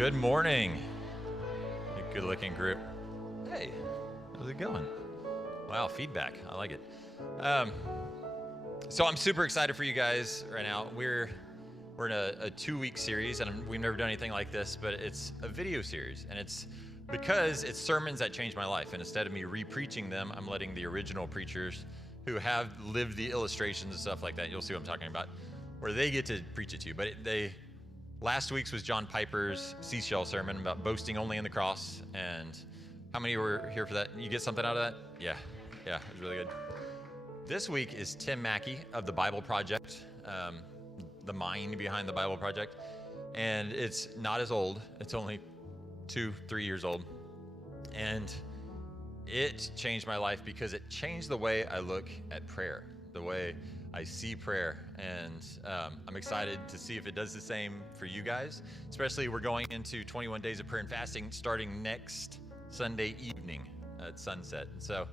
Good morning. Good looking group. Hey, how's it going? Wow, feedback. I like it. So I'm super excited for you guys right now. We're in a 2-week series, and we've never done anything like this, but it's a video series, and it's because it's sermons that changed my life. And instead of me re-preaching them, I'm letting the original preachers who have lived the illustrations and stuff like that, you'll see what I'm talking about, where they get to preach it to you. But last week's was John Piper's seashell sermon about boasting only in the cross. And how many were here for that? You get something out of that? Yeah, it was really good. This week is Tim Mackie of the Bible Project, the mind behind the Bible Project. And it's not as old. It's only 2-3 years old. And it changed my life because it changed the way I look at prayer, the way I see prayer, and I'm excited to see if it does the same for you guys. Especially, we're going into 21 days of prayer and fasting starting next Sunday evening at sunset. So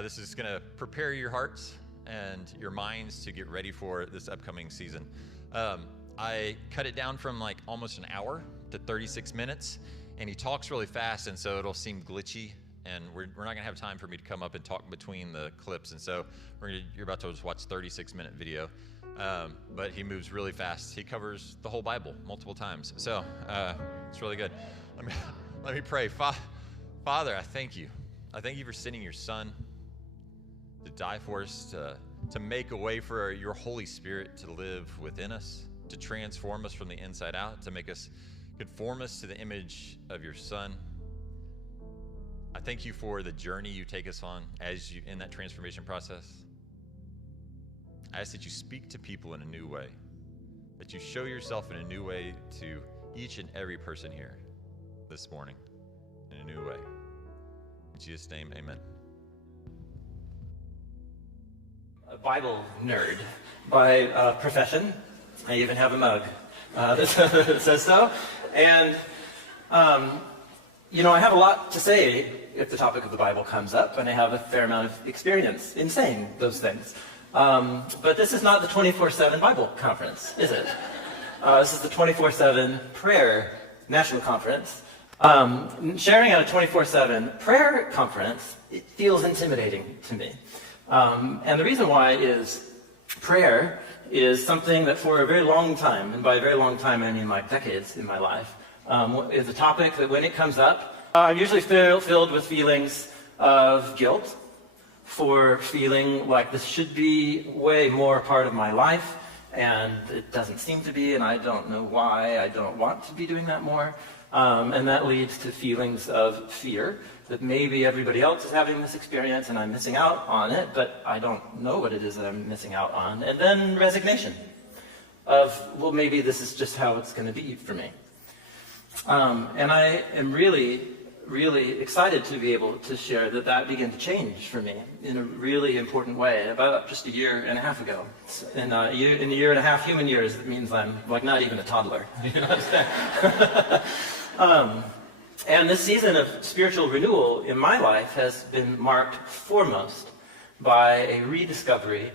this is going to prepare your hearts and your minds to get ready for this upcoming season. I cut it down from like almost an hour to 36 minutes, and he talks really fast, and so it'll seem glitchy. And we're not going to have time for me to come up and talk between the clips. And so you're about to just watch 36-minute video. But he moves really fast. He covers the whole Bible multiple times. So it's really good. Let me pray. Father, I thank you. I thank you for sending your Son to die for us, to make a way for your Holy Spirit to live within us, to transform us from the inside out, to make us conform us to the image of your Son. I thank you for the journey you take us on as you in that transformation process. I ask that you speak to people in a new way, that you show yourself in a new way to each and every person here this morning in a new way. In Jesus' name, amen. A Bible nerd by profession. I even have a mug that says so. And I have a lot to say if the topic of the Bible comes up, and I have a fair amount of experience in saying those things. But this is not the 24/7 Bible Conference, is it? This is the 24/7 Prayer National Conference. Sharing at a 24/7 prayer conference, it feels intimidating to me. And the reason why is prayer is something that for a very long time, and by a very long time I mean like decades in my life, is a topic that when it comes up, I'm usually filled with feelings of guilt for feeling like this should be way more part of my life, and it doesn't seem to be, and I don't know why I don't want to be doing that more. And that leads to feelings of fear that maybe everybody else is having this experience and I'm missing out on it, but I don't know what it is that I'm missing out on. And then resignation of, well, maybe this is just how it's going to be for me. And I am really, really excited to be able to share that began to change for me in a really important way about just a year and a half ago. In a year and a half human years, it means I'm like not even a toddler. You know what I'm saying? And this season of spiritual renewal in my life has been marked foremost by a rediscovery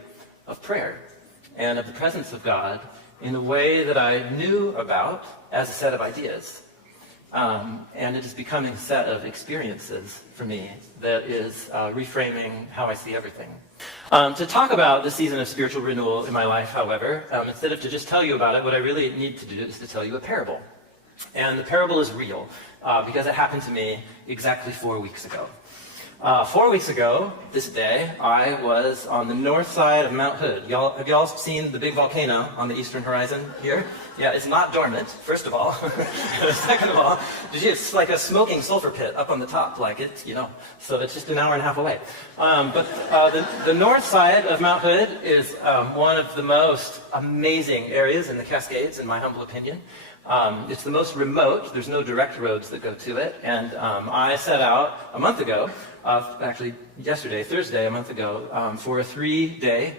of prayer and of the presence of God in a way that I knew about as a set of ideas. And it is becoming a set of experiences for me that is reframing how I see everything. To talk about the season of spiritual renewal in my life, however, instead of to just tell you about it, what I really need to do is to tell you a parable. And the parable is real because it happened to me exactly 4 weeks ago. 4 weeks ago, this day, I was on the north side of Mount Hood. Have y'all seen the big volcano on the eastern horizon here? Yeah, it's not dormant, first of all. Second of all, it's like a smoking sulfur pit up on the top, so it's just an hour and a half away. But the north side of Mount Hood is one of the most amazing areas in the Cascades, in my humble opinion. It's the most remote. There's no direct roads that go to it. And I set out a month ago, actually yesterday, Thursday, a month ago, for a 3-day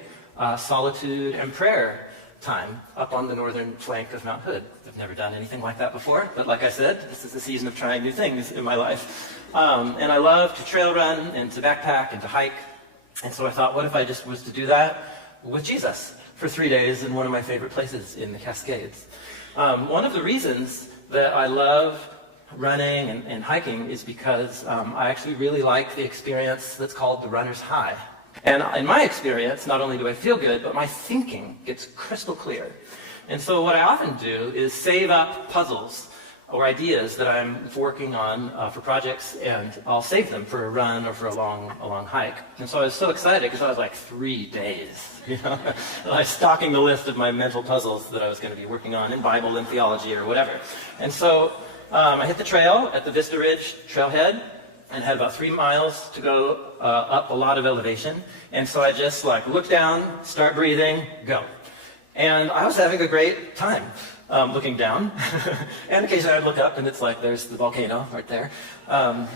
solitude and prayer time up on the northern flank of Mount Hood. I've never done anything like that before, but like I said, this is the season of trying new things in my life. And I love to trail run and to backpack and to hike. And so I thought, what if I just was to do that with Jesus for 3 days in one of my favorite places in the Cascades? One of the reasons that I love running and hiking is because I actually really like the experience that's called the runner's high. And in my experience, not only do I feel good, but my thinking gets crystal clear. And so what I often do is save up puzzles or ideas that I'm working on for projects, and I'll save them for a run or for a long hike. And so I was so excited because I was like 3 days, I was stocking the list of my mental puzzles that I was going to be working on in Bible and theology or whatever. And so I hit the trail at the Vista Ridge trailhead and had about 3 miles to go up a lot of elevation. And so I just look down, start breathing, go. And I was having a great time. Looking down, and occasionally I'd look up and it's like there's the volcano right there. I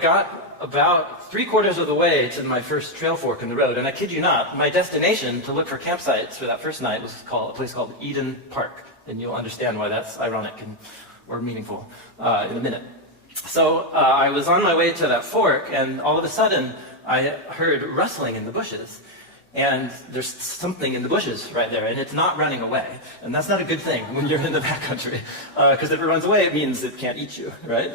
got about 3/4 of the way to my first trail fork in the road, and I kid you not, my destination to look for campsites for that first night was a place called Eden Park, and you'll understand why that's ironic or meaningful in a minute. So I was on my way to that fork, and all of a sudden I heard rustling in the bushes. And there's something in the bushes right there, and it's not running away. And that's not a good thing when you're in the backcountry, because if it runs away, it means it can't eat you, right?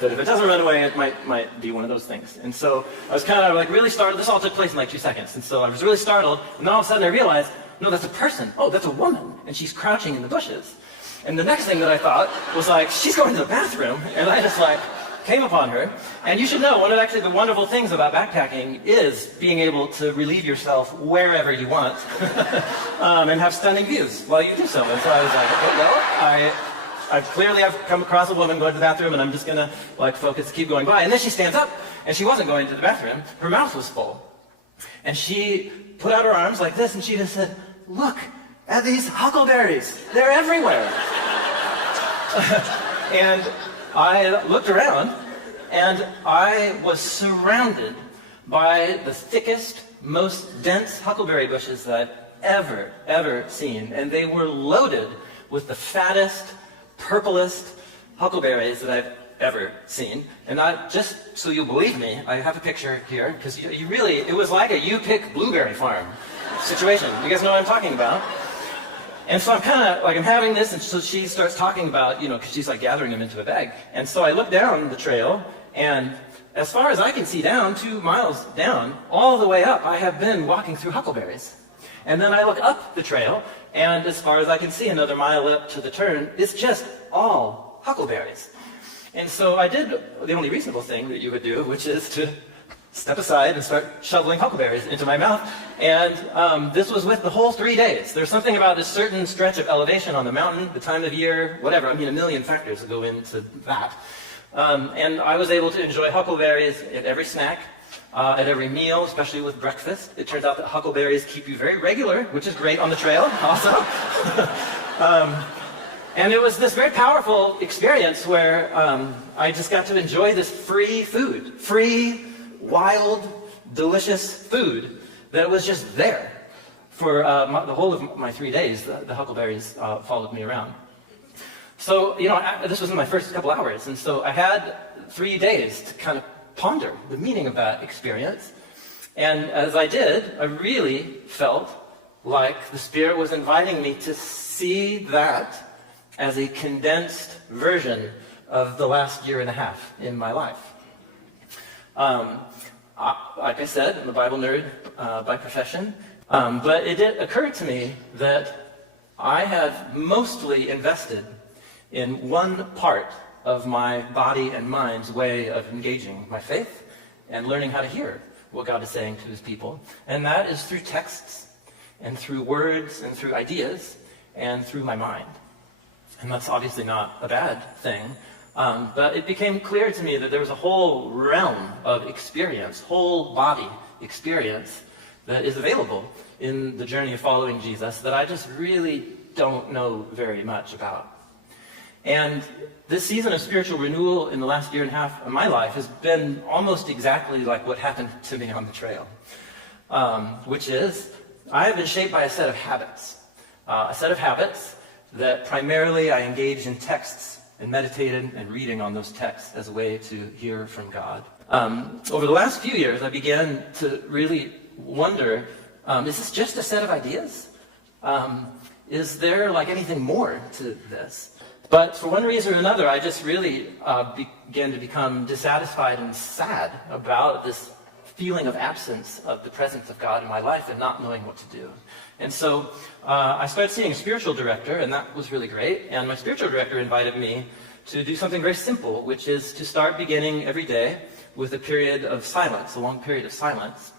But if it doesn't run away, it might be one of those things. And so I was kind of really startled. This all took place in 2 seconds. And so I was really startled, and then all of a sudden I realized, no, that's a person. Oh, that's a woman, and she's crouching in the bushes. And the next thing that I thought was she's going to the bathroom, and I just came upon her. And you should know, one of actually the wonderful things about backpacking is being able to relieve yourself wherever you want and have stunning views while you do so. And so I was like, okay, well, I've come across a woman going to the bathroom, and I'm just gonna focus, keep going by. And then she stands up, and she wasn't going to the bathroom. Her mouth was full. And she put out her arms like this, and she just said, look at these huckleberries. They're everywhere. And I looked around, and I was surrounded by the thickest, most dense huckleberry bushes that I've ever seen. And they were loaded with the fattest, purplest huckleberries that I've ever seen. And just so you'll believe me, I have a picture here, because it was like a you-pick blueberry farm situation. You guys know what I'm talking about? And so I'm kind of I'm having this, and so she starts talking about, because she's gathering them into a bag. And so I look down the trail, and as far as I can see down, 2 miles down, all the way up, I have been walking through huckleberries. And then I look up the trail, and as far as I can see, another mile up to the turn, it's just all huckleberries. And so I did the only reasonable thing that you would do, which is to step aside and start shoveling huckleberries into my mouth. And this was with the whole 3 days. There's something about this certain stretch of elevation on the mountain, the time of year, whatever. I mean, a million factors go into that. And I was able to enjoy huckleberries at every snack, at every meal, especially with breakfast. It turns out that huckleberries keep you very regular, which is great on the trail also. And it was this very powerful experience where I just got to enjoy this free food, free, wild, delicious food that was just there for the whole of my 3 days. The huckleberries followed me around. So, this was in my first couple hours, and so I had 3 days to kind of ponder the meaning of that experience. And as I did, I really felt like the Spirit was inviting me to see that as a condensed version of the last 1.5 years in my life. Like I said, I'm a Bible nerd by profession, but it did occur to me that I have mostly invested in one part of my body and mind's way of engaging my faith and learning how to hear what God is saying to his people. And that is through texts and through words and through ideas and through my mind. And that's obviously not a bad thing. But it became clear to me that there was a whole realm of experience, whole body experience that is available in the journey of following Jesus that I just really don't know very much about. And this season of spiritual renewal in the last 1.5 years of my life has been almost exactly like what happened to me on the trail, which is I have been shaped by a set of habits that primarily I engaged in texts and meditated and reading on those texts as a way to hear from God. Over the last few years, I began to really wonder, is this just a set of ideas? Is there like anything more to this? But for one reason or another, I just really began to become dissatisfied and sad about this feeling of absence of the presence of God in my life and not knowing what to do. And so I started seeing a spiritual director, and that was really great. And my spiritual director invited me to do something very simple, which is to start beginning every day with a period of silence, a long period of silence,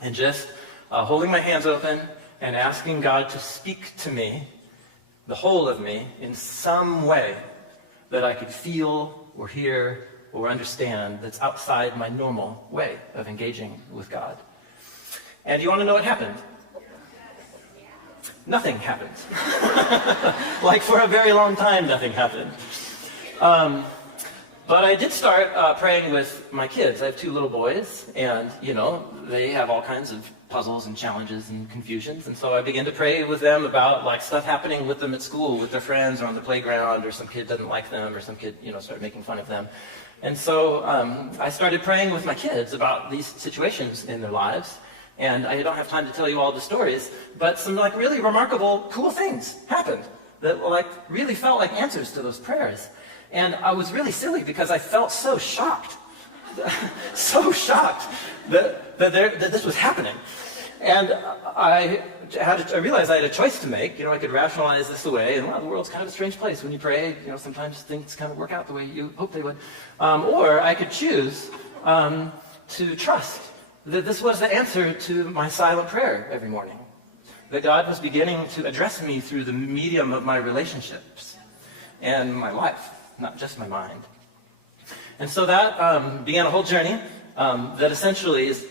and just holding my hands open and asking God to speak to me, the whole of me, in some way that I could feel or hear or understand that's outside my normal way of engaging with God. And you want to know what happened? Nothing happened. Like for a very long time, nothing happened. But I did start praying with my kids. I have 2 little boys, and, you know, they have all kinds of puzzles and challenges and confusions. And so I began to pray with them about, like, stuff happening with them at school, with their friends, or on the playground, or some kid doesn't like them, or some kid, you know, started making fun of them. And so I started praying with my kids about these situations in their lives. And I don't have time to tell you all the stories, but some, like, really remarkable, cool things happened that, like, really felt like answers to those prayers. And I was really silly because I felt so shocked, so shocked that this was happening. And I realized I had a choice to make. You know, I could rationalize this away, and, well, the world's kind of a strange place. When you pray, you know, sometimes things kind of work out the way you hope they would. Or I could choose to trust that this was the answer to my silent prayer every morning. That God was beginning to address me through the medium of my relationships and my life, not just my mind. And so that began a whole journey that essentially is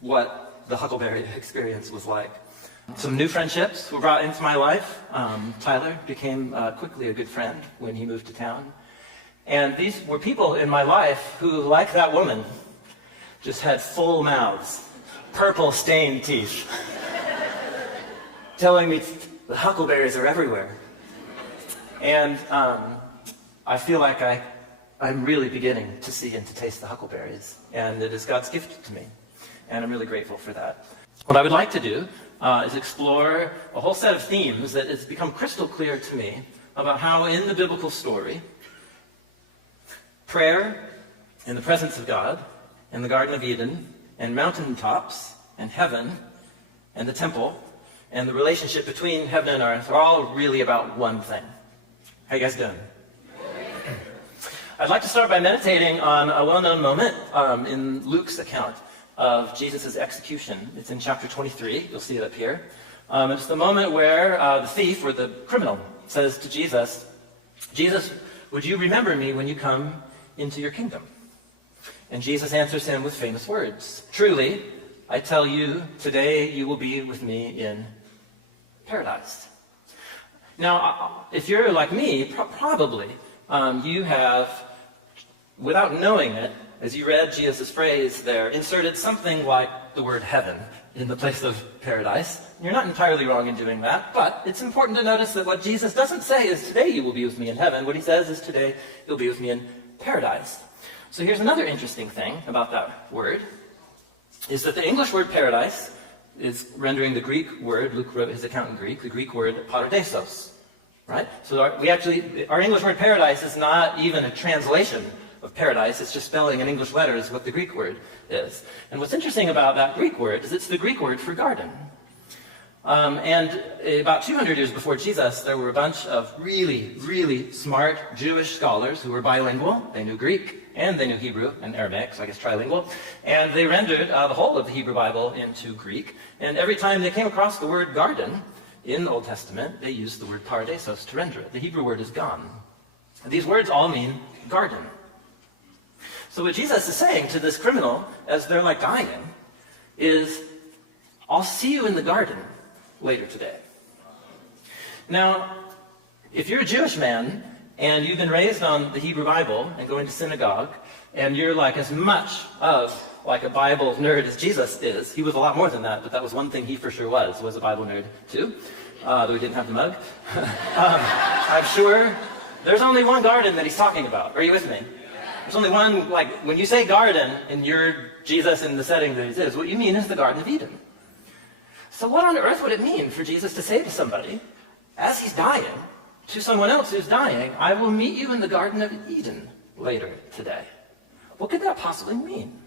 what the Huckleberry experience was like. Some new friendships were brought into my life. Tyler became quickly a good friend when he moved to town. And these were people in my life who, like that woman, just had full mouths, purple stained teeth, telling me the huckleberries are everywhere. And I feel like I'm really beginning to see and to taste the huckleberries. And it is God's gift to me. And I'm really grateful for that. What I would like to do is explore a whole set of themes that has become crystal clear to me about how in the biblical story, prayer in the presence of God, in the Garden of Eden, and mountaintops, and heaven, and the temple, and the relationship between heaven and earth are all really about one thing. How you guys doing? I'd like to start by meditating on a well-known moment in Luke's account of Jesus' execution. It's in chapter 23. You'll see it up here. It's the moment where the thief, or the criminal, says to Jesus, "Jesus, would you remember me when you come into your kingdom?" And Jesus answers him with famous words. "Truly, I tell you, today you will be with me in paradise." Now, if you're like me, probably you have, without knowing it, as you read Jesus' phrase there, inserted something like the word heaven in the place of paradise. You're not entirely wrong in doing that, but it's important to notice that what Jesus doesn't say is, "Today you will be with me in heaven." What he says is, "Today you'll be with me in paradise." So here's another interesting thing about that word, is that the English word paradise is rendering the Greek word, Luke wrote his account in Greek, the Greek word paradisos, right? So our English word paradise is not even a translation of paradise, it's just spelling in English letters what the Greek word is. And what's interesting about that Greek word is it's the Greek word for garden. And about 200 years before Jesus, there were a bunch of really, really smart Jewish scholars who were bilingual. They knew Greek, and they knew Hebrew and Aramaic, so I guess trilingual. And they rendered the whole of the Hebrew Bible into Greek. And every time they came across the word garden in the Old Testament, they used the word paradisos to render it. The Hebrew word is gan. These words all mean garden. So what Jesus is saying to this criminal, as they're like dying, is, "I'll see you in the garden later today." Now, if you're a Jewish man and you've been raised on the Hebrew Bible and going to synagogue, and you're like as much of like a Bible nerd as Jesus is, he was a lot more than that, but that was one thing he for sure was a Bible nerd too, though he didn't have the mug. I'm sure there's only one garden that he's talking about. Are you with me? There's only one, like, when you say garden and you're Jesus in the setting that he is, what you mean is the Garden of Eden. So what on earth would it mean for Jesus to say to somebody, as he's dying, to someone else who's dying, I will meet you in the Garden of Eden later today. What could that possibly mean?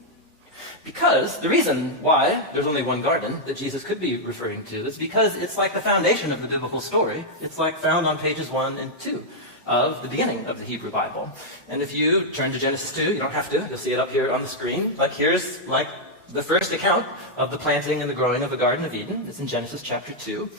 Because the reason why there's only one garden that Jesus could be referring to is because it's like the foundation of the biblical story. It's like found on pages 1 and 2 of the beginning of the Hebrew Bible. And if you turn to Genesis 2, you don't have to, you'll see it up here on the screen. Like here's like the first account of the planting and the growing of the Garden of Eden. It's in Genesis chapter 2.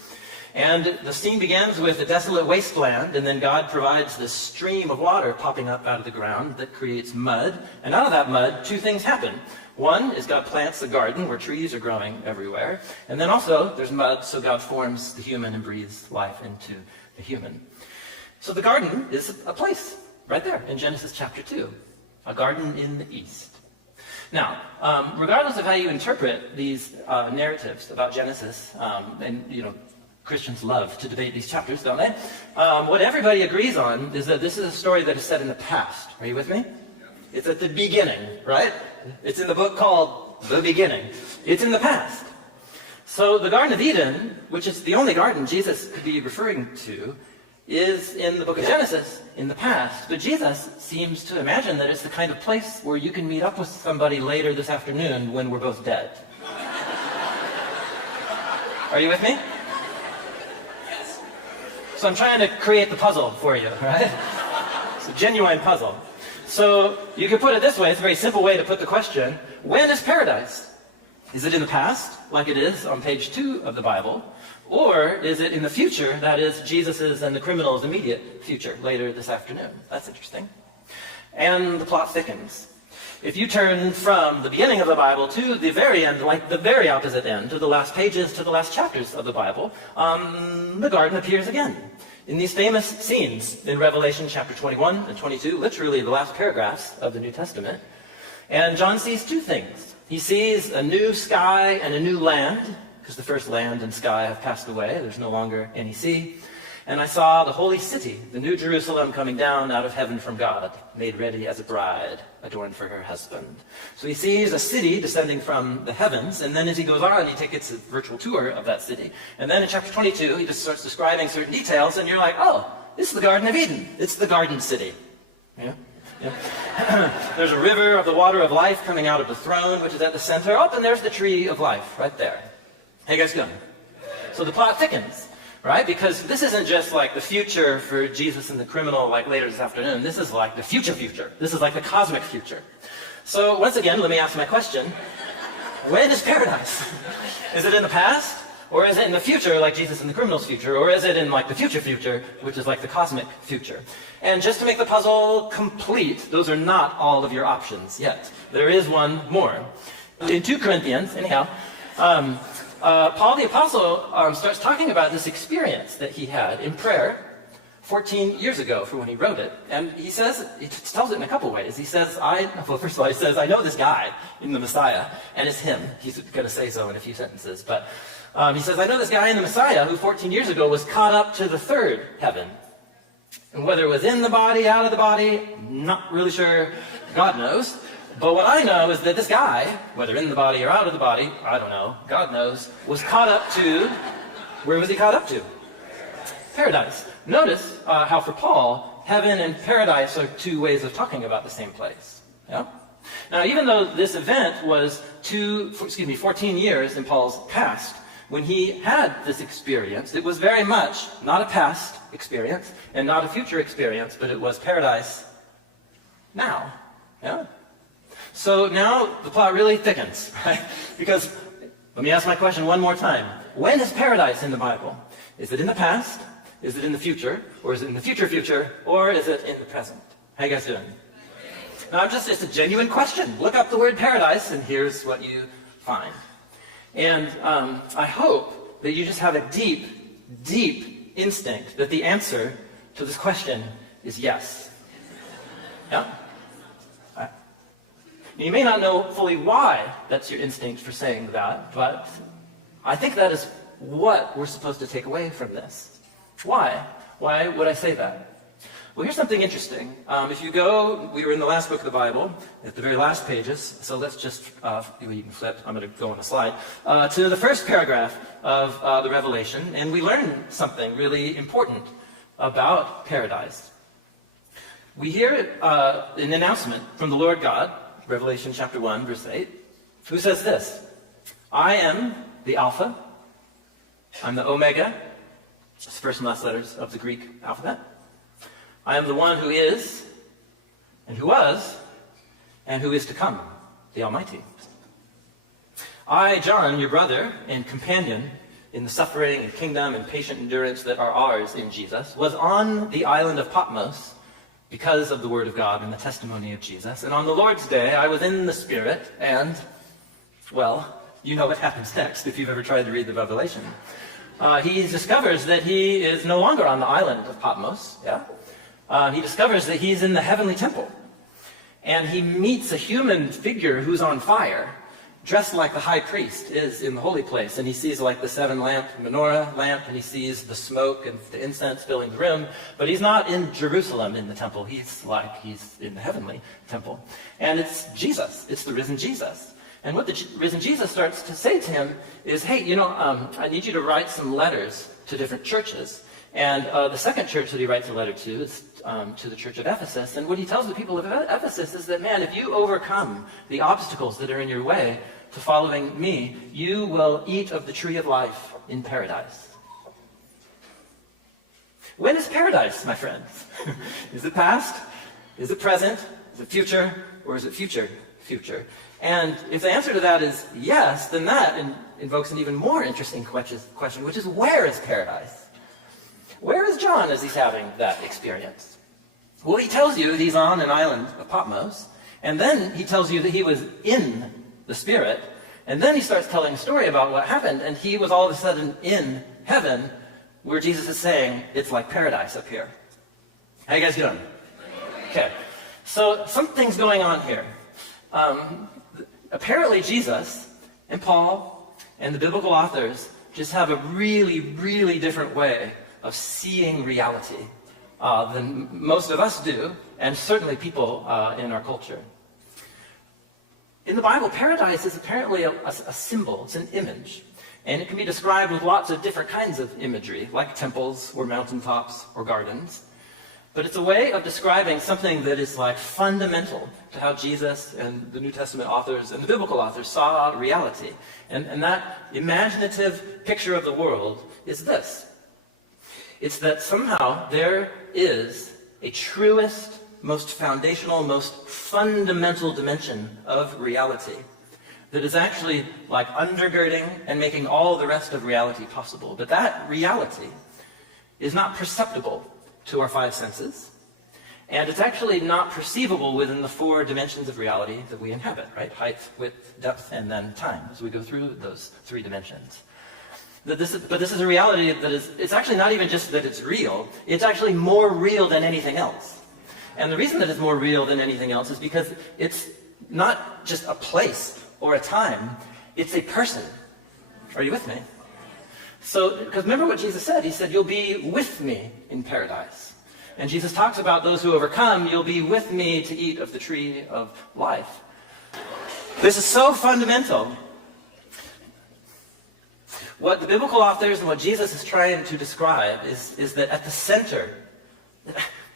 And the scene begins with a desolate wasteland, and then God provides this stream of water popping up out of the ground that creates mud. And out of that mud, two things happen. One is God plants a garden where trees are growing everywhere. And then also there's mud, so God forms the human and breathes life into the human. So the garden is a place right there in Genesis chapter 2, a garden in the east. Now, regardless of how you interpret these narratives about Genesis, and Christians love to debate these chapters, don't they? What everybody agrees on is that this is a story that is set in the past. Are you with me? It's at the beginning, right? It's in the book called The Beginning. It's in the past. So the Garden of Eden, which is the only garden Jesus could be referring to, is in the book of Genesis in the past. But Jesus seems to imagine that it's the kind of place where you can meet up with somebody later this afternoon when we're both dead. Are you with me? So I'm trying to create the puzzle for you, right? It's a genuine puzzle. So you could put it this way, it's a very simple way to put the question, when is paradise? Is it in the past, like it is on page 2 of the Bible? Or is it in the future, that is Jesus's and the criminal's immediate future, later this afternoon? That's interesting. And the plot thickens. If you turn from the beginning of the Bible to the very end, like the very opposite end, to the last pages, to the last chapters of the Bible, the garden appears again. In these famous scenes in Revelation chapter 21 and 22, literally the last paragraphs of the New Testament. And John sees two things. He sees a new sky and a new land, because the first land and sky have passed away. There's no longer any sea. And I saw the holy city, the new Jerusalem, coming down out of heaven from God, made ready as a bride, adorned for her husband. So he sees a city descending from the heavens, and then as he goes on, he takes a virtual tour of that city. And then in chapter 22, he just starts describing certain details, and you're like, oh, this is the Garden of Eden. It's the Garden City. Yeah? Yeah. There's a river of the water of life coming out of the throne, which is at the center. Oh, and there's the tree of life right there. How you guys doing? So the plot thickens. Right? Because this isn't just like the future for Jesus and the criminal like later this afternoon. This is like the future. This is like the cosmic future. So once again, let me ask my question. When is paradise? Is it in the past? Or is it in the future like Jesus and the criminal's future? Or is it in like the future, which is like the cosmic future? And just to make the puzzle complete, those are not all of your options yet. There is one more. In 2 Corinthians, anyhow, Paul the Apostle starts talking about this experience that he had in prayer 14 years ago for when he wrote it. And he says, he tells it in a couple ways. He says, first of all, he says, I know this guy in the Messiah, and it's him. He's going to say so in a few sentences. But he says, I know this guy in the Messiah who 14 years ago was caught up to the third heaven. And whether it was in the body, out of the body, not really sure. God knows. But what I know is that this guy, whether in the body or out of the body, I don't know, God knows, was caught up to, where was he caught up to? Paradise. Notice how for Paul, heaven and paradise are two ways of talking about the same place. Yeah? Now, even though this event was 14 years in Paul's past, when he had this experience, it was very much not a past experience and not a future experience, but it was paradise now. Yeah? So now the plot really thickens, right? Because, let me ask my question one more time. When is paradise in the Bible? Is it in the past? Is it in the future? Or is it in the future? Or is it in the present? How you guys doing? Now, it's a genuine question. Look up the word paradise, and here's what you find. And I hope that you just have a deep, deep instinct that the answer to this question is yes. Yeah? You may not know fully why that's your instinct for saying that, but I think that is what we're supposed to take away from this. Why? Why would I say that? Well, here's something interesting. If you go, we were in the last book of the Bible, at the very last pages, so let's just, you can flip, I'm going to go on a slide, to the first paragraph of the Revelation, and we learn something really important about paradise. We hear an announcement from the Lord God, Revelation chapter 1, verse 8, who says this, I am the Alpha, I'm the Omega, it's the first and last letters of the Greek alphabet. I am the one who is, and who was, and who is to come, the Almighty. I, John, your brother and companion in the suffering and kingdom and patient endurance that are ours in Jesus, was on the island of Patmos because of the word of God and the testimony of Jesus. And on the Lord's day, I was in the Spirit, and, well, you know what happens next if you've ever tried to read the Revelation. He discovers that he is no longer on the island of Patmos, yeah? He discovers that he's in the heavenly temple. And he meets a human figure who's on fire, dressed like the high priest is in the holy place. And he sees like the 7-lamp menorah lamp, and he sees the smoke and the incense filling the room. But he's not in Jerusalem in the temple. He's in the heavenly temple. And it's Jesus. It's the risen Jesus. And what the risen Jesus starts to say to him is, hey, I need you to write some letters to different churches. And the second church that he writes a letter to is to the church of Ephesus. And what he tells the people of Ephesus is that, man, if you overcome the obstacles that are in your way to following me, you will eat of the tree of life in paradise. When is paradise, my friends? Is it past? Is it present? Is it future? Or is it future? And if the answer to that is yes, then that invokes an even more interesting question, which is, where is paradise? Where is John as he's having that experience? Well, he tells you that he's on an island of Patmos, and then he tells you that he was in the Spirit, and then he starts telling a story about what happened, and he was all of a sudden in heaven, where Jesus is saying, it's like paradise up here. How you guys doing? Okay, so something's going on here. Apparently Jesus and Paul and the biblical authors just have a really, really different way of seeing reality than most of us do, and certainly people in our culture. In the Bible, paradise is apparently a symbol, it's an image, and it can be described with lots of different kinds of imagery, like temples or mountaintops or gardens. But it's a way of describing something that is like fundamental to how Jesus and the New Testament authors and the biblical authors saw reality. And that imaginative picture of the world is this. It's that somehow there is a truest, most foundational, most fundamental dimension of reality that is actually like undergirding and making all the rest of reality possible. But that reality is not perceptible to our 5 senses, and it's actually not perceivable within the 4 dimensions of reality that we inhabit, right? Height, width, depth, and then time, as we go through those 3 dimensions. But this is a reality that it's actually not even just that it's real, it's actually more real than anything else. And the reason that it's more real than anything else is because it's not just a place or a time, it's a person. Are you with me? So, because remember what Jesus said. He said, you'll be with me in paradise. And Jesus talks about those who overcome, you'll be with me to eat of the tree of life. This is so fundamental. What the biblical authors and what Jesus is trying to describe is that at the center,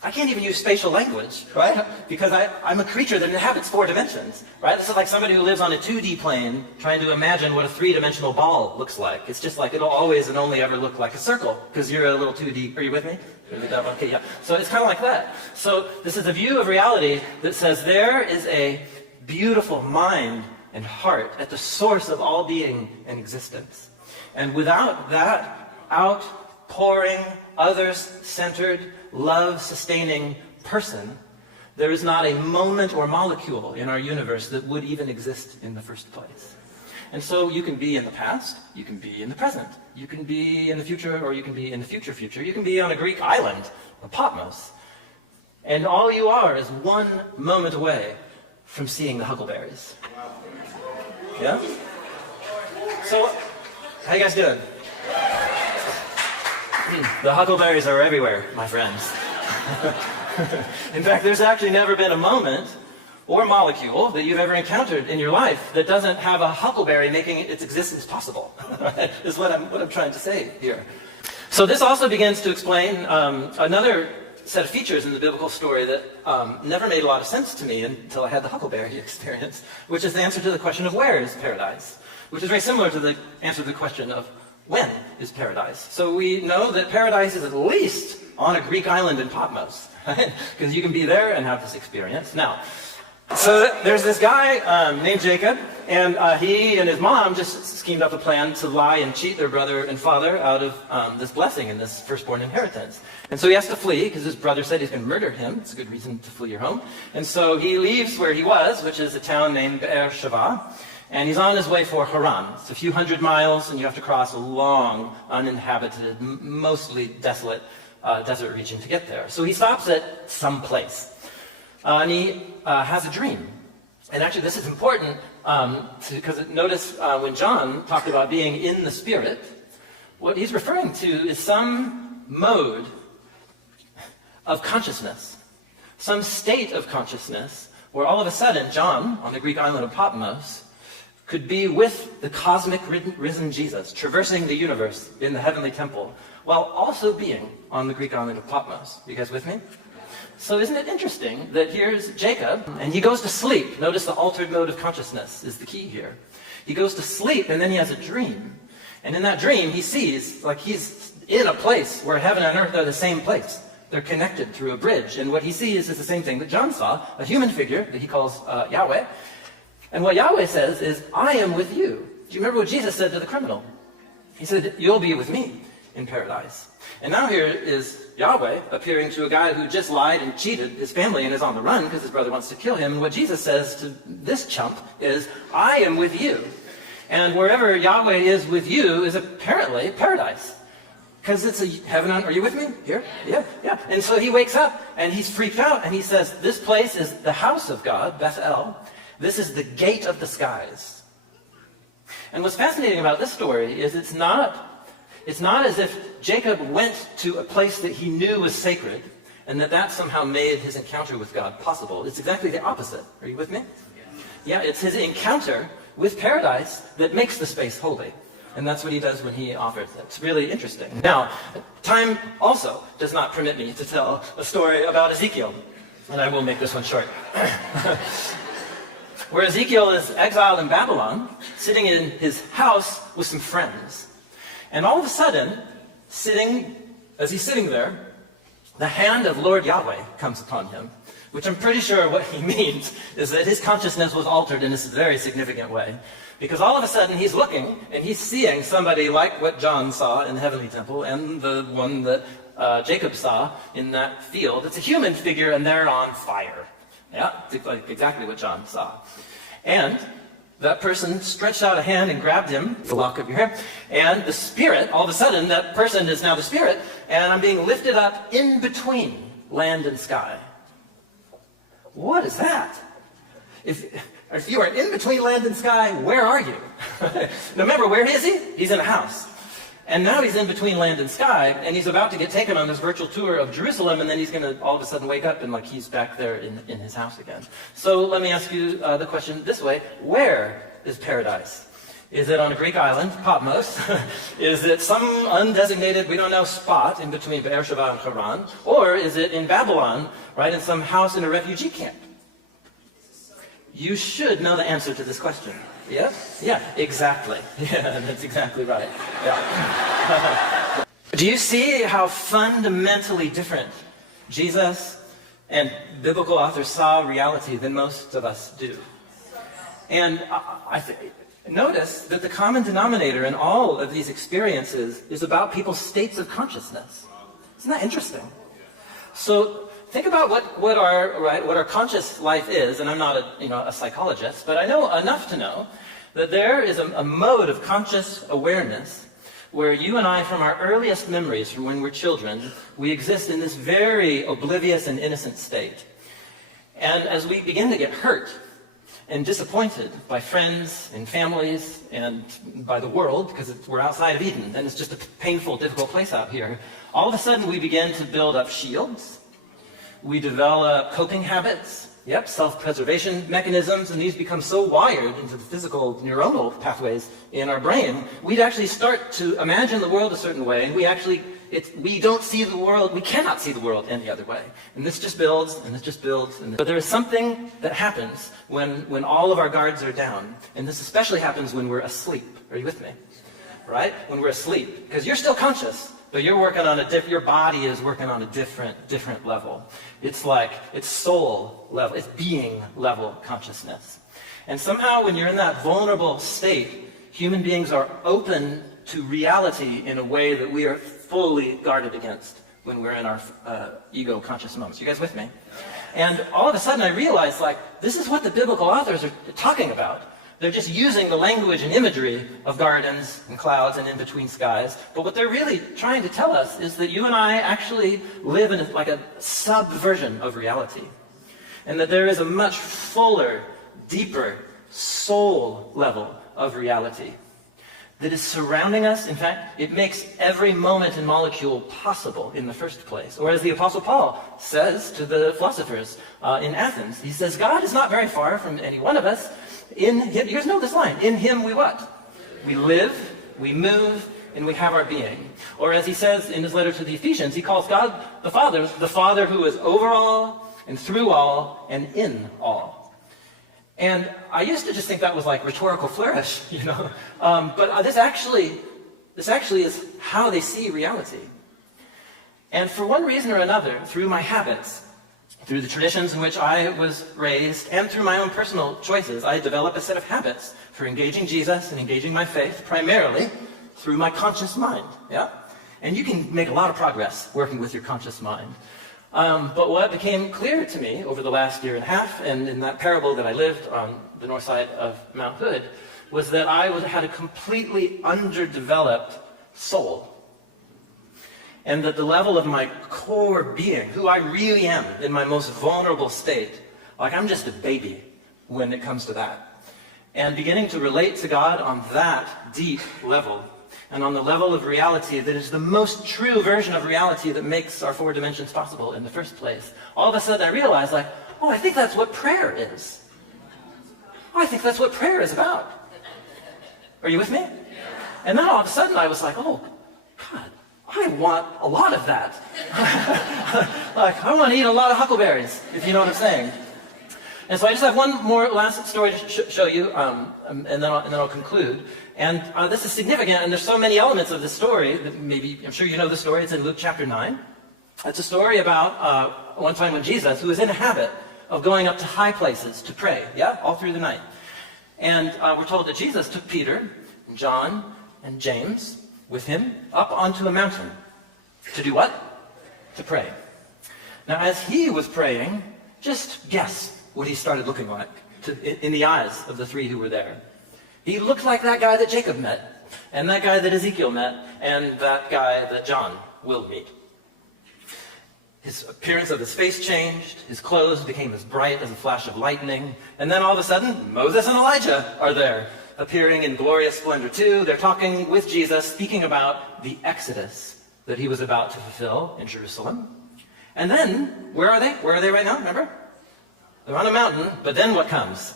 I can't even use spatial language, right? Because I'm a creature that inhabits 4 dimensions, right? This is like somebody who lives on a 2D plane trying to imagine what a 3-dimensional ball looks like. It's just like it'll always and only ever look like a circle because you're a little 2D. Are you with me? Okay, yeah. So it's kind of like that. So this is a view of reality that says there is a beautiful mind and heart at the source of all being and existence. And without that outpouring, others-centered, love-sustaining person, there is not a moment or molecule in our universe that would even exist in the first place. And so you can be in the past, you can be in the present, you can be in the future, or you can be in the future. You can be on a Greek island, on Patmos. And all you are is 1 moment away from seeing the huckleberries. Yeah? So, how you guys doing? The huckleberries are everywhere, my friends. In fact, there's actually never been a moment or molecule that you've ever encountered in your life that doesn't have a huckleberry making its existence possible, is what I'm trying to say here. So this also begins to explain another set of features in the biblical story that never made a lot of sense to me until I had the huckleberry experience, which is the answer to the question of where is paradise, which is very similar to the answer to the question of when is paradise. So we know that paradise is at least on a Greek island in Patmos, right? Because you can be there and have this experience. Now, so there's this guy named Jacob, and he and his mom just schemed up a plan to lie and cheat their brother and father out of this blessing and this firstborn inheritance. And so he has to flee because his brother said he's going to murder him. It's a good reason to flee your home. And so he leaves where he was, which is a town named Be'er-Sheva, and he's on his way for Haran. It's a few hundred miles, and you have to cross a long, uninhabited, mostly desolate desert region to get there. So he stops at some place. And he has a dream. And actually, this is important because notice when John talked about being in the Spirit, what he's referring to is some mode of consciousness, some state of consciousness, where all of a sudden John, on the Greek island of Patmos, could be with the cosmic risen Jesus, traversing the universe in the heavenly temple, while also being on the Greek island of Patmos. You guys with me? So isn't it interesting that here's Jacob, and he goes to sleep. Notice the altered mode of consciousness is the key here. He goes to sleep, and then he has a dream. And in that dream, he sees, like he's in a place where heaven and earth are the same place. They're connected through a bridge. And what he sees is the same thing that John saw, a human figure that he calls Yahweh. And what Yahweh says is, I am with you. Do you remember what Jesus said to the criminal? He said, you'll be with me in paradise. And now here is Yahweh appearing to a guy who just lied and cheated his family and is on the run because his brother wants to kill him. And what Jesus says to this chump is, I am with you. And wherever Yahweh is with you is apparently paradise. Because it's a heaven on, are you with me? Here? Yeah. And so he wakes up and he's freaked out and he says, this place is the house of God, Bethel. This is the gate of the skies. And what's fascinating about this story is it's not as if Jacob went to a place that he knew was sacred and that somehow made his encounter with God possible. It's exactly the opposite. Are you with me? Yeah, it's his encounter with paradise that makes the space holy. And that's what he does when he offers it. It's really interesting. Now, time also does not permit me to tell a story about Ezekiel. And I will make this one short. Where Ezekiel is exiled in Babylon, sitting in his house with some friends. And all of a sudden, as he's sitting there, the hand of Lord Yahweh comes upon him, which I'm pretty sure what he means is that his consciousness was altered in this very significant way. Because all of a sudden he's looking and he's seeing somebody like what John saw in the heavenly temple and the one that Jacob saw in that field. It's a human figure and they're on fire. Yeah, it's like exactly what John saw. And that person stretched out a hand and grabbed him, the lock of your hair, and the spirit, all of a sudden, that person is now the spirit, and I'm being lifted up in between land and sky. What is that? If you are in between land and sky, where are you? Now remember, where is he? He's in a house. And now he's in between land and sky, and he's about to get taken on this virtual tour of Jerusalem, and then he's going to all of a sudden wake up and like he's back there in his house again. So let me ask you the question this way. Where is paradise? Is it on a Greek island, Patmos? Is it some undesignated, we don't know, spot in between Be'er-Sheva and Haran? Or is it in Babylon, right, in some house in a refugee camp? You should know the answer to this question. Yeah? Yeah, exactly. Yeah, that's exactly right. Yeah. Do you see how fundamentally different Jesus and biblical authors saw reality than most of us do? And notice that the common denominator in all of these experiences is about people's states of consciousness. Isn't that interesting? So think about what our conscious life is, and I'm not a psychologist, but I know enough to know that there is a mode of conscious awareness where you and I, from our earliest memories, from when we're children, we exist in this very oblivious and innocent state. And as we begin to get hurt and disappointed by friends and families and by the world, because we're outside of Eden, and it's just a painful, difficult place out here, all of a sudden we begin to build up shields. We develop coping habits, self-preservation mechanisms, and these become so wired into the physical neuronal pathways in our brain, we'd actually start to imagine the world a certain way, and we don't see the world, we cannot see the world any other way. And this just builds, and this just builds. But there is something that happens when all of our guards are down, and this especially happens when we're asleep. Are you with me? Right? When we're asleep, because you're still conscious, but you're working on your body is working on a different level. It's soul level, it's being level consciousness. And somehow when you're in that vulnerable state, human beings are open to reality in a way that we are fully guarded against when we're in our ego conscious moments. You guys with me? And all of a sudden I realized, this is what the biblical authors are talking about. They're just using the language and imagery of gardens and clouds and in-between skies. But what they're really trying to tell us is that you and I actually live in a subversion of reality. And that there is a much fuller, deeper, soul level of reality that is surrounding us. In fact, it makes every moment and molecule possible in the first place. Or as the Apostle Paul says to the philosophers in Athens, he says, God is not very far from any one of us. In him, you guys know this line, in him we what? We live, we move, and we have our being. Or as he says in his letter to the Ephesians, he calls God the Father who is over all and through all and in all. And I used to just think that was like rhetorical flourish, but this actually is how they see reality. And for one reason or another, through my habits, through the traditions in which I was raised, and through my own personal choices, I developed a set of habits for engaging Jesus and engaging my faith, primarily through my conscious mind. Yeah? And you can make a lot of progress working with your conscious mind. But what became clear to me over the last year and a half, and in that parable that I lived on the north side of Mount Hood, was that I had a completely underdeveloped soul. And that the level of my core being, who I really am in my most vulnerable state, I'm just a baby when it comes to that. And beginning to relate to God on that deep level, and on the level of reality that is the most true version of reality that makes our four dimensions possible in the first place, all of a sudden I realized, I think that's what prayer is. I think that's what prayer is about. Are you with me? And then all of a sudden I was like, oh, God, I want a lot of that. I want to eat a lot of huckleberries, if you know what I'm saying. And so I just have one more last story to show you, and then I'll conclude. And this is significant, and there's so many elements of this story that maybe, I'm sure you know the story. It's in Luke chapter 9. It's a story about one time when Jesus, who was in a habit of going up to high places to pray, all through the night. And we're told that Jesus took Peter, and John, and James with him up onto a mountain. To do what? To pray. Now, as he was praying, just guess what he started looking like in the eyes of the three who were there. He looked like that guy that Jacob met, and that guy that Ezekiel met, and that guy that John will meet. His appearance of his face changed, his clothes became as bright as a flash of lightning, and then all of a sudden, Moses and Elijah are there, appearing in glorious splendor too. They're talking with Jesus, speaking about the Exodus that he was about to fulfill in Jerusalem. And then, where are they? Where are they right now? Remember? They're on a mountain, but then what comes?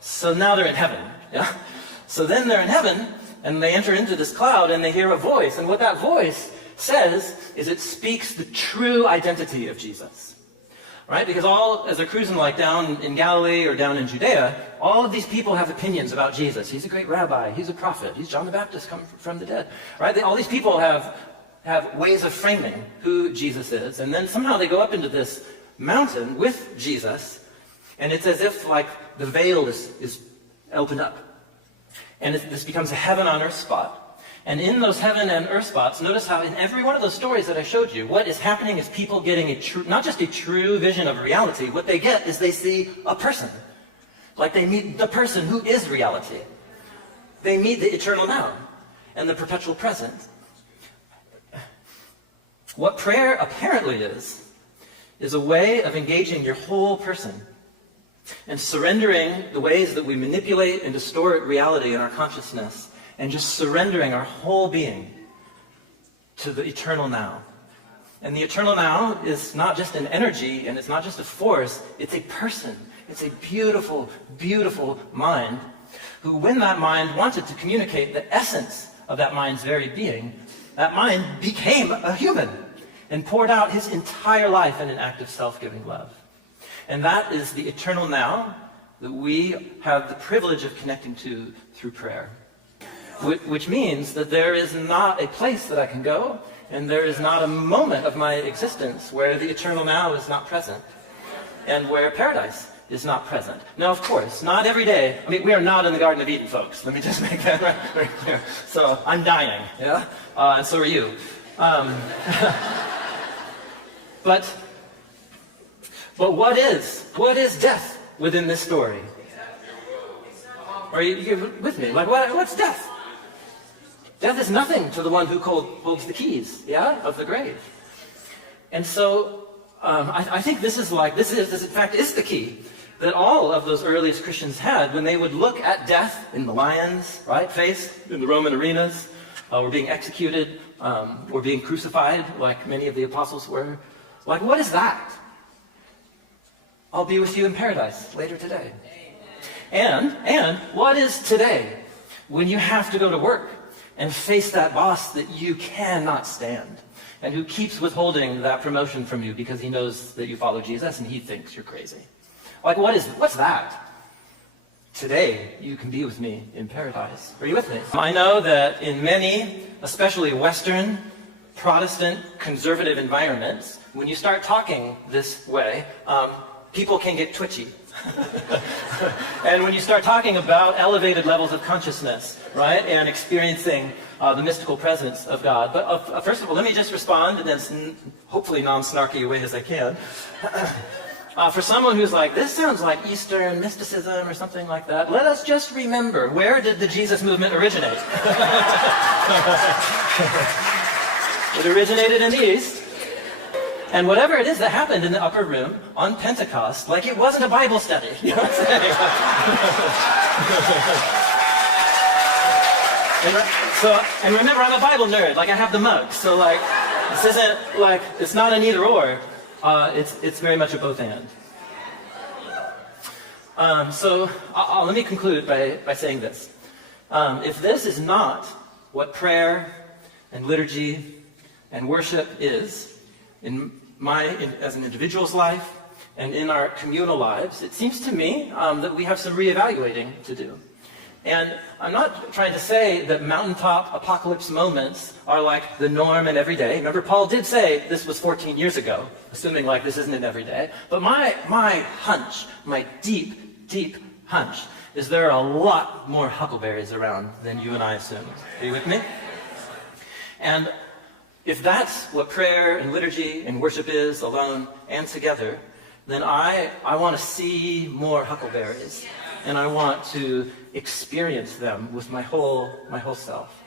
So now they're in heaven. Yeah? So then they're in heaven, and they enter into this cloud, and they hear a voice. And what that voice says is it speaks the true identity of Jesus. Right? Because as they're cruising down in Galilee or down in Judea, all of these people have opinions about Jesus. He's a great rabbi. He's a prophet. He's John the Baptist come from the dead. Right? All these people have ways of framing who Jesus is. And then somehow they go up into this mountain with Jesus, and it's as if the veil is opened up. And this becomes a heaven on earth spot. And in those heaven and earth spots, notice how in every one of those stories that I showed you, what is happening is people getting not just a true vision of reality, what they get is they see a person. They meet the person who is reality. They meet the eternal now and the perpetual present. What prayer apparently is a way of engaging your whole person and surrendering the ways that we manipulate and distort reality in our consciousness, and just surrendering our whole being to the eternal now. And the eternal now is not just an energy and it's not just a force, it's a person. It's a beautiful, beautiful mind who, when that mind wanted to communicate the essence of that mind's very being, that mind became a human and poured out his entire life in an act of self-giving love. And that is the eternal now that we have the privilege of connecting to through prayer. Which means that there is not a place that I can go, and there is not a moment of my existence where the eternal now is not present, and where paradise is not present. Now, of course, not every day. I mean, we are not in the Garden of Eden, folks. Let me just make that very clear. So, I'm dying, yeah? And so are you. But what is death within this story? Are you with me? Like, what's death? Death is nothing to the one who holds the keys, yeah, of the grave. And so, I think this in fact is the key that all of those earliest Christians had when they would look at death in the lions, right, face, in the Roman arenas, or being executed, or being crucified, like many of the apostles were. Like, what is that? I'll be with you in paradise later today. And what is today when you have to go to work and face that boss that you cannot stand and who keeps withholding that promotion from you because he knows that you follow Jesus and he thinks you're crazy? Like, what's that? Today, you can be with me in paradise. Are you with me? I know that in many, especially Western, Protestant, conservative environments, when you start talking this way, people can get twitchy. And when you start talking about elevated levels of consciousness, right, and experiencing the mystical presence of God. But first of all, let me just respond in as hopefully non-snarky a way as I can. For someone who's like, this sounds like Eastern mysticism or something like that, let us just remember, where did the Jesus movement originate? It originated in the East. And whatever it is that happened in the upper room on Pentecost, like it wasn't a Bible study. You know what I'm saying? and remember, I'm a Bible nerd. Like, I have the mug. So, like, this isn't, like, it's not an either or. It's very much a both and. So let me conclude by saying this. If this is not what prayer and liturgy and worship is, as an individual's life and in our communal lives, it seems to me that we have some reevaluating to do. And I'm not trying to say that mountaintop apocalypse moments are like the norm and every day. Remember, Paul did say this was 14 years ago, assuming like this isn't an everyday. But my hunch, my deep, deep hunch, is there are a lot more huckleberries around than you and I assume. Are you with me? And if that's what prayer and liturgy and worship is, alone and together, then I want to see more huckleberries, and I want to experience them with my whole self.